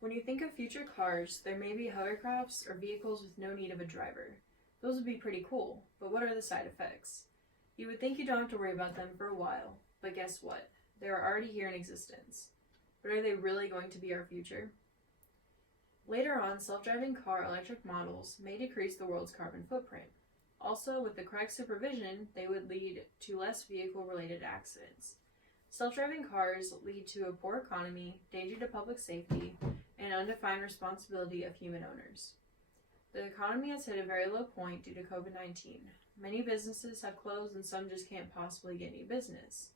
When you think of future cars, there may be hovercrafts or vehicles with no need of a driver. Those would be pretty cool, but what are the side effects? You would think you don't have to worry about them for a while, but guess what? They are already here in existence. But are they really going to be our future? Later on, self-driving car electric models may decrease the world's carbon footprint. Also, with the correct supervision, they would lead to less vehicle-related accidents. Self-driving cars lead to a poor economy, danger to public safety, and undefined responsibility of human owners. The economy has hit a very low point due to COVID-19. Many businesses have closed and some just can't possibly get any business.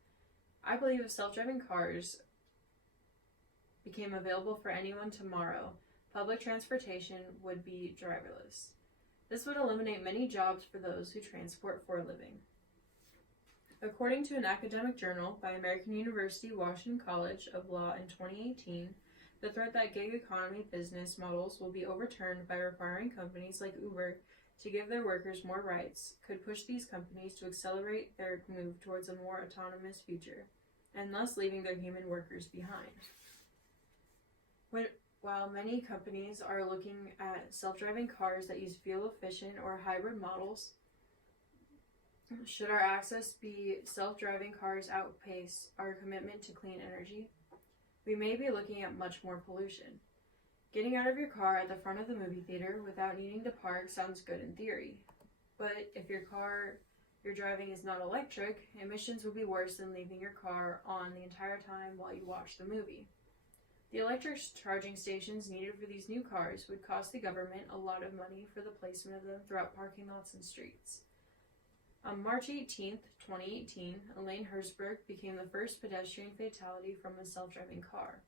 I believe if self-driving cars became available for anyone tomorrow, public transportation would be driverless. This would eliminate many jobs for those who transport for a living. According to an academic journal by American University Washington College of Law in 2018, the threat that gig economy business models will be overturned by requiring companies like Uber to give their workers more rights could push these companies to accelerate their move towards a more autonomous future, and thus leaving their human workers behind. While many companies are looking at self-driving cars that use fuel-efficient or hybrid models, should our access be self-driving cars outpace our commitment to clean energy? We may be looking at much more pollution. Getting out of your car at the front of the movie theater without needing to park sounds good in theory, but if your car you're driving is not electric, emissions will be worse than leaving your car on the entire time while you watch the movie. The electric charging stations needed for these new cars would cost the government a lot of money for the placement of them throughout parking lots and streets. On March 18, 2018, Elaine Herzberg became the first pedestrian fatality from a self-driving car,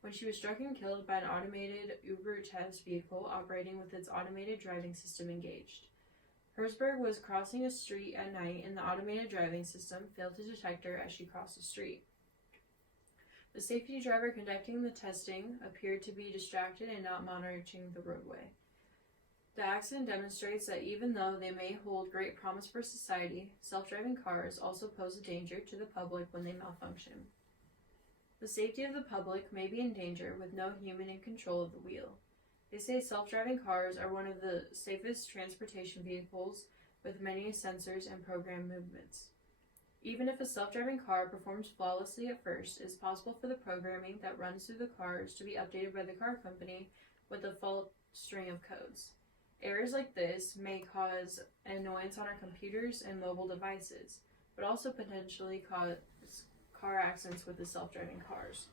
when she was struck and killed by an automated Uber test vehicle operating with its automated driving system engaged. Herzberg was crossing a street at night and the automated driving system failed to detect her as she crossed the street. The safety driver conducting the testing appeared to be distracted and not monitoring the roadway. The accident demonstrates that even though they may hold great promise for society, self-driving cars also pose a danger to the public when they malfunction. The safety of the public may be in danger with no human in control of the wheel. They say self-driving cars are one of the safest transportation vehicles with many sensors and programmed movements. Even if a self-driving car performs flawlessly at first, it is possible for the programming that runs through the cars to be updated by the car company with a fault string of codes. Errors like this may cause annoyance on our computers and mobile devices, but also potentially cause car accidents with the self-driving cars.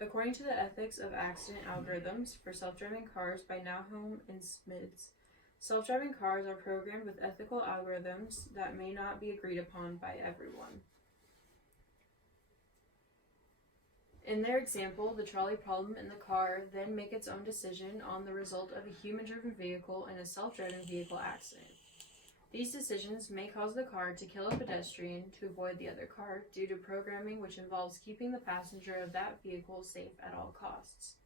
According to the Ethics of Accident Algorithms for Self-Driving Cars by Nahum and Smids, self-driving cars are programmed with ethical algorithms that may not be agreed upon by everyone. In their example, the trolley problem in the car then make its own decision on the result of a human-driven vehicle in a self-driving vehicle accident. These decisions may cause the car to kill a pedestrian to avoid the other car due to programming which involves keeping the passenger of that vehicle safe at all costs.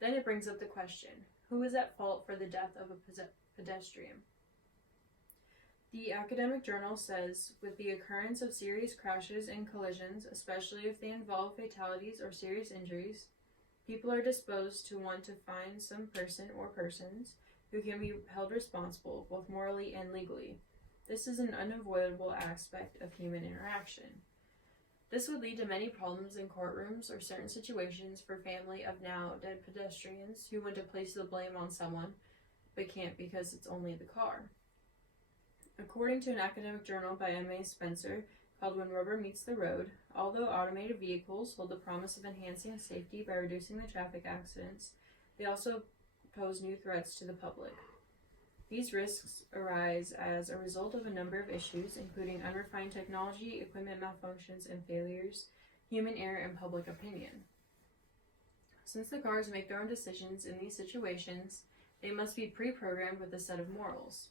Then it brings up the question, who is at fault for the death of a pedestrian? The academic journal says, with the occurrence of serious crashes and collisions, especially if they involve fatalities or serious injuries, people are disposed to want to find some person or persons who can be held responsible, both morally and legally. This is an unavoidable aspect of human interaction. This would lead to many problems in courtrooms or certain situations for family of now dead pedestrians who want to place the blame on someone, but can't because it's only the car. According to an academic journal by M.A. Spencer called When Rubber Meets the Road, although automated vehicles hold the promise of enhancing safety by reducing the traffic accidents, they also pose new threats to the public. These risks arise as a result of a number of issues, including unrefined technology, equipment malfunctions and failures, human error, and public opinion. Since the cars make their own decisions in these situations, they must be pre-programmed with a set of morals.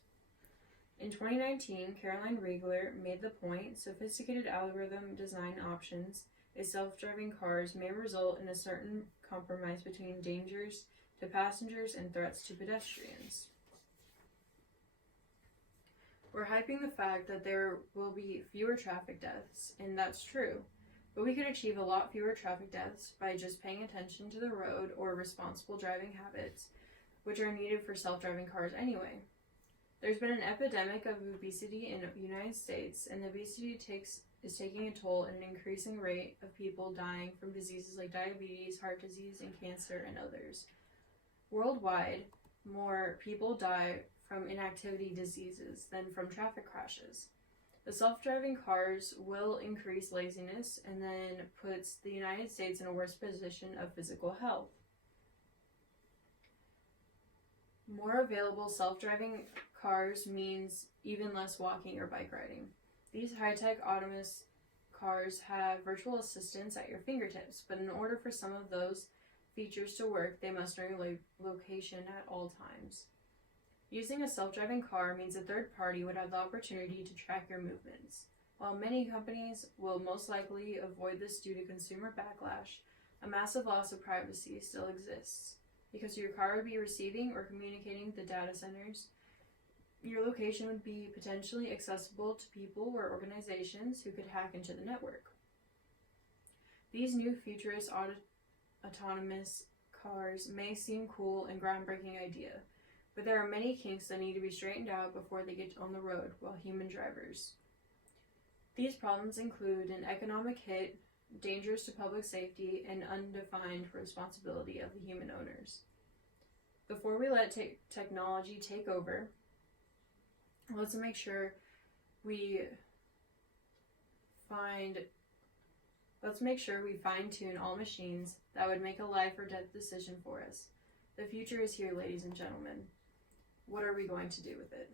In 2019, Caroline Riegler made the point, sophisticated algorithm design options in self-driving cars may result in a certain compromise between dangers to passengers and threats to pedestrians. We're hyping the fact that there will be fewer traffic deaths, and that's true. But we could achieve a lot fewer traffic deaths by just paying attention to the road or responsible driving habits, which are needed for self-driving cars anyway. There's been an epidemic of obesity in the United States, and obesity is taking a toll at an increasing rate of people dying from diseases like diabetes, heart disease, and cancer, and others. Worldwide, more people die from inactivity diseases than from traffic crashes. The self-driving cars will increase laziness and then puts the United States in a worse position of physical health. More available self-driving cars means even less walking or bike riding. These high-tech autonomous cars have virtual assistants at your fingertips, but in order for some of those features to work, they must know your location at all times. Using a self-driving car means a third party would have the opportunity to track your movements. While many companies will most likely avoid this due to consumer backlash, a massive loss of privacy still exists. Because your car would be receiving or communicating with the data centers, your location would be potentially accessible to people or organizations who could hack into the network. These new futurist autonomous cars may seem cool and groundbreaking idea, but there are many kinks that need to be straightened out before they get on the road while human drivers. These problems include an economic hit, dangers to public safety, and undefined responsibility of the human owners. Before we let technology take over, let's make sure we fine-tune all machines that would make a life or death decision for us. The future is here, ladies and gentlemen. What are we going to do with it?